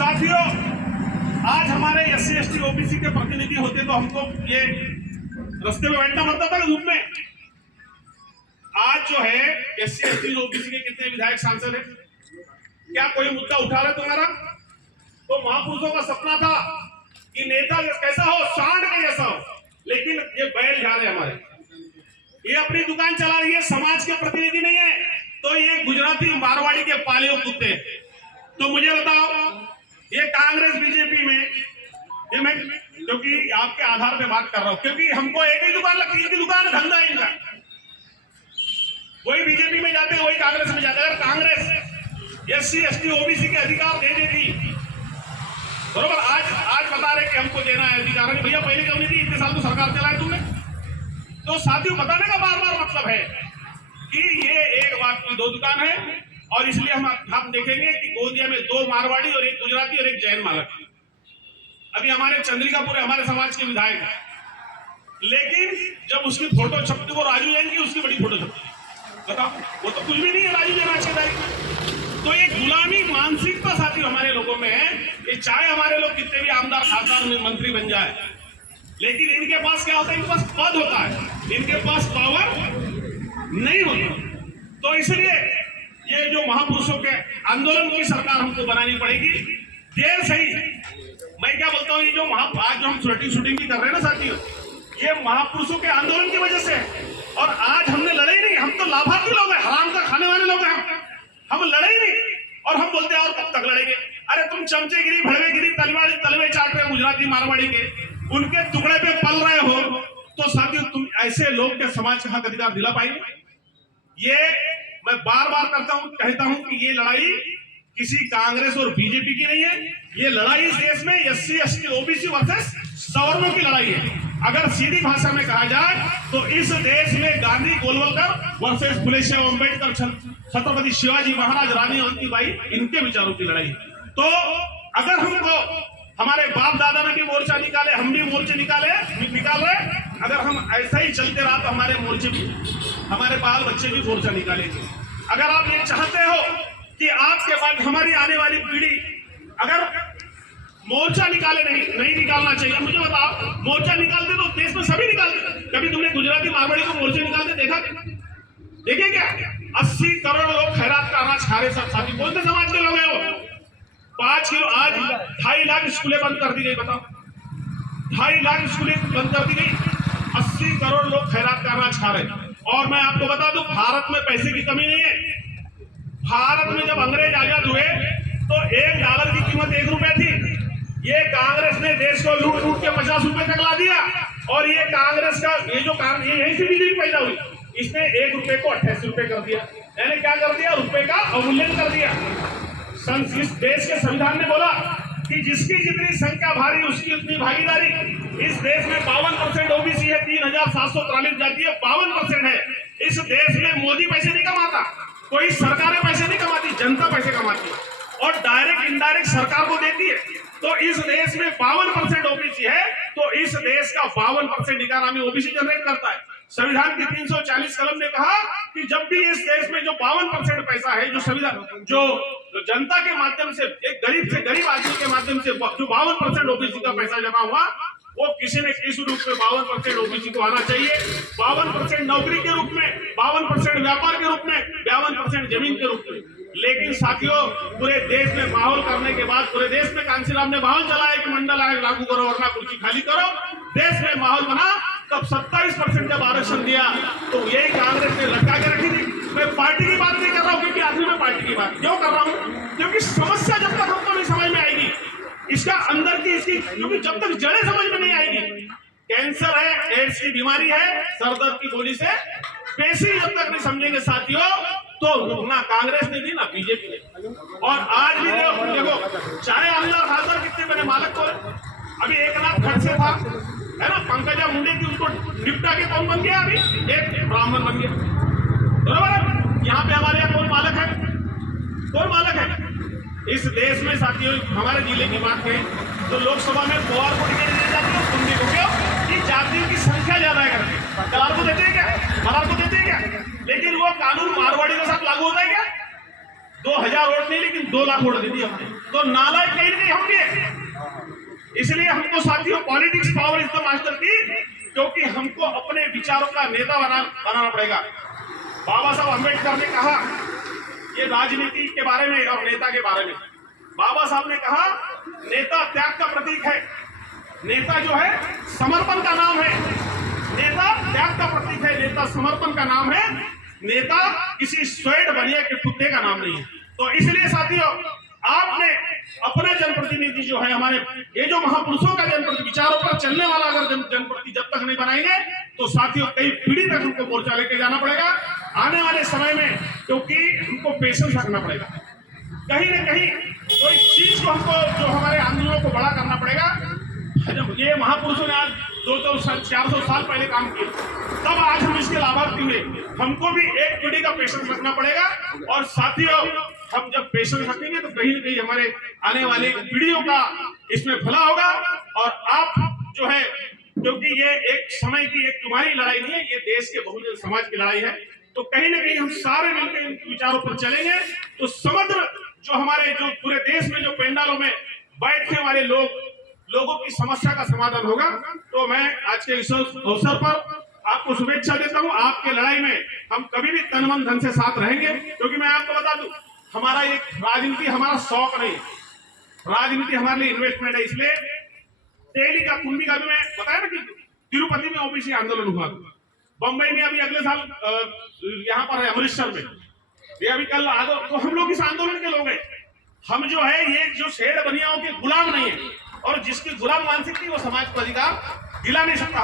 साथियों, आज हमारे SC ST OBC के प्रतिनिधि होते तो हमको ये रास्ते में बैठना पड़ता था धूप में। आज जो है SC ST OBC के कितने विधायक सांसद हैं? क्या कोई मुद्दा उठा रहा तुम्हारा? तो महापुरुषों का सपना था कि नेता कैसा हो, सांड का जैसा हो, लेकिन ये बैल जा रहे हमारे, ये अपनी दुकान चला रही है, समाज के प्रतिनिधि नहीं है, तो ये गुजराती मारवाड़ी के पाले हुए कुत्ते। तो मुझे बताओ, ये कांग्रेस बीजेपी में, ये मैं क्योंकि आपके आधार पे बात कर रहा हूं, क्योंकि हमको एक ही दुकान लगती है, इनकी दुकान है, धंधा इनका। वही बीजेपी में जाते हैं, वही कांग्रेस में जाते हैं। अगर कांग्रेस SC ST OBC के अधिकार दे देती, बरोबर, आज बता रहे कि हमको देना है अधिकार, भैया पहले क्यों नहीं दी? इतने साल तो सरकार चलाए तुमने। तो साथियों, बताने का बार बार मतलब है कि ये एक बात की दो दुकान है, और इसलिए हम देखेंगे कि गोंदिया में 2 मारवाड़ी और 1 गुजराती और 1 जैन मालक। अभी हमारे चंद्रिकापुर हमारे समाज के विधायक है, लेकिन जब उसकी फोटो छपती वो राजू जैन की, उसकी बड़ी फोटो छपती है। बताओ, वो तो कुछ भी नहीं है राजू जैन आज के तारीख में। तो ये गुलामी मानसिकता साथियों हमारे लोगों में है कि चाहे हमारे लोग कितने भी आमदार खासदार मंत्री बन जाए, लेकिन इनके पास क्या होता है? इनके पास पद होता है, इनके पास पावर नहीं होता। तो इसलिए ये जो महापुरुषों के आंदोलन की सरकार हमको बनानी पड़ेगी, देर सही। मैं क्या बोलता हूँ, ये जो आज जो हम शूटिंग भी कर रहे हैं ना साथियों, ये महापुरुषों के आंदोलन की वजह से। और आज हमने लड़े ही नहीं, हम तो लाभार्थी लोग हैं, हराम का खाने वाले लोग हैं, हम लड़े ही नहीं। और हम बोलते हैं और कब तक लड़ेंगे? अरे तुम चमचेगिरी, भड़वेगिरी, तलवे चाट रहे हो गुजराती मारवाड़ी के, उनके टुकड़े पे पल रहे हो, तो साथियों तुम ऐसे लोग के समाज का हक अधिकार दिला पाएंगे? ये मैं बार बार कहता हूं कि ये लड़ाई किसी कांग्रेस और बीजेपी की नहीं है, ये लड़ाई इस देश में SC ST OBC वर्सेस सवर्णों की लड़ाई है। अगर सीधी भाषा में कहा जाए तो इस देश में गांधी गोलवलकर वर्सेस फुले शाह अम्बेडकर, छत्रपति शिवाजी महाराज, रानी अवंतीबाई, इनके विचारों की लड़ाई। तो अगर हमको हमारे बाप दादा ने भी मोर्चा निकाले, हम भी मोर्चे निकाल रहे, अगर हम ऐसा ही चलते रहा तो हमारे मोर्चे भी, हमारे बाल बच्चे भी मोर्चा निकालेंगे। अगर आप ये चाहते हो कि आपके बाद हमारी आने वाली पीढ़ी अगर मोर्चा निकाले, नहीं निकालना चाहिए। मुझे बताओ, मोर्चा निकालते तो देश में सभी निकालते। कभी तुमने गुजराती मारवाड़ी को मोर्चे निकालते देखा? देखे क्या? 80 करोड़ लोग खैरात का अनाज खा रहे, सब साथी कौन से समाज के लोग हैं वो? 5 किलो, आज 2.5 लाख स्कूलें बंद कर दी गई। बताओ, 2.5 लाख स्कूलें बंद कर दी गई, 80 करोड़ लोग खैरात का अनाज खा रहे। और मैं आपको बता दूं, भारत में पैसे की कमी नहीं है। भारत में जब अंग्रेज आजाद हुए तो $1 की कीमत 1 रुपया थी। ये कांग्रेस ने देश को लूट लूट के 50 रुपए तक ला दिया। और ये कांग्रेस का ये यही से बीजेपी पैदा हुई, इसने 1 रुपए को 88 रुपए कर दिया। यानी क्या कर दिया? रुपए का अवमूल्यन कर दिया। इस देश के संविधान ने बोला कि जिसकी जितनी संख्या भारी उसकी उतनी भागीदारी। इस देश में 52% OBC है, 3743 जाति है, 52% है। इस देश में मोदी पैसे नहीं कमाता, कोई सरकारें पैसे नहीं कमाती, जनता पैसे कमाती है और डायरेक्ट इनडायरेक्ट सरकार को देती है। तो इस देश में 52% OBC है, तो इस देश का 52% इकोनॉमी OBC जनरेट करता है। संविधान की 340 कलम ने कहा कि जब भी इस देश में जो 52% पैसा है, जो संविधान जो जनता के माध्यम से, एक गरीब से गरीब आदमी के माध्यम से जो 52% OBC का पैसा जमा हुआ, वो किसी न किसी रूप में 52% OBC को आना चाहिए। 52% नौकरी के रूप में, 52% व्यापार के रूप में, 52% जमीन के रूप में। लेकिन साथियों, पूरे देश में माहौल करने के बाद, पूरे देश में कांसीराम ने माहौल चलाया कि मंडल आयोग लागू करो वरना कुर्सी खाली करो। देश में माहौल बना, तब 27% जब आरक्षण दिया तो यही कांग्रेस ने लटका के रखी थी। मैं पार्टी की बात नहीं कर रहा हूँ, क्योंकि आखिर में पार्टी की बात क्यों कर रहा हूँ? क्योंकि समस्या जब तक हमको नहीं समझ में आएगी, इसका अंदर की इसकी, क्योंकि जब तक जड़ें समझ में नहीं आएगी, कैंसर है, एड्स की बीमारी है, सर दर्द की गोली से पेशी जब तक नहीं समझेंगे साथियों, तो ना कांग्रेस ने दी ना बीजेपी ने। और आज भी देखो, चाहे आमदार खासदार कितने बने मालक को, अभी एकनाथ खड़से था, है ना, पंकजा मुंडे की, उनको निपटा के कौन बन गया? अभी एक ब्राह्मण बन गया, बराबर है। यहाँ पे हमारे यहाँ कौन मालक है? कौन मालक है इस देश में? साथियों, हमारे जिले की बात करें तो लोकसभा में पवार को टिकट दिए जाते हैं, तुम देखोगे कि जातियों की संख्या ज्यादा है करके, दलाल को देते हैं क्या? दलाल को देते हैं क्या? लेकिन वो कानून मारवाड़ी के साथ लागू होता है क्या? 2000 वोट नहीं लेकिन 2 लाख वोट दे दिए हमने। तो नालायक कहीं नहीं होंगे। इसलिए हमको साथियों politics power is the master की, क्योंकि हमको अपने विचारों का नेता बनाना पड़ेगा। बाबा साहब अम्बेडकर ने कहा ये राजनीति के बारे में और नेता के बारे में, बाबा साहब ने कहा नेता त्याग का प्रतीक है, नेता जो है समर्पण का नाम है, नेता त्याग का प्रतीक है, नेता समर्पण का नाम है, नेता किसी स्वेड बनिए के कुत्ते का नाम नहीं है। तो इसलिए साथियों आपने अपना जनप्रतिनिधि जो है हमारे ये जो महापुरुषों का जनप्रति विचारों पर चलने वाला अगर जनप्रति जब तक नहीं बनाएंगे तो साथियों कई पीढ़ी तक हमको मोर्चा लेके जाना पड़ेगा आने वाले समय में, क्योंकि हमको पेशेंस रखना पड़ेगा। कहीं न कहीं कोई चीज को हमको जो हमारे आंदोलनों को बड़ा करना पड़ेगा। ये महापुरुषों ने आज 200-400 साल पहले काम किए, तब आज हम इसके लाभार्थी हुए। हमको भी एक पीढ़ी का पेशेंस रखना पड़ेगा और साथियों हम जब पेशेंस रखेंगे तो कहीं न कहीं हमारे आने वाली पीढ़ियों का इसमें भला होगा। और आप जो है, क्योंकि ये एक समय की एक तुम्हारी लड़ाई नहीं है, ये देश के बहुजन समाज की लड़ाई है, तो कहीं न कहीं हम सारे मिलकर इन विचारों पर चलेंगे तो समग्र जो हमारे जो पूरे देश में जो पेंडालों में बैठने वाले लोगों की समस्या का समाधान होगा। तो मैं आज के इस अवसर पर आपको शुभेच्छा देता हूं। आपके लड़ाई में हम कभी भी तन मन धन से साथ रहेंगे, क्योंकि मैं आपको बता दूं हमारा एक राजनीति हमारा शौक नहीं है, राजनीति हमारे लिए इन्वेस्टमेंट है। इसलिए दिल्ली का कुंभी का भी मैं बताया ना कि तिरुपति में ओबीसी आंदोलन हुआ, बंबई में अभी अगले साल यहाँ पर है अमृतसर में, ये अभी कल तो हम लोग इस आंदोलन के लोग हैं। हम जो है ये जो शेर बनियाओं के गुलाम नहीं है, और जिसकी गुलाम मानसिकता वो समाज को अधिकार दिला नहीं सकता।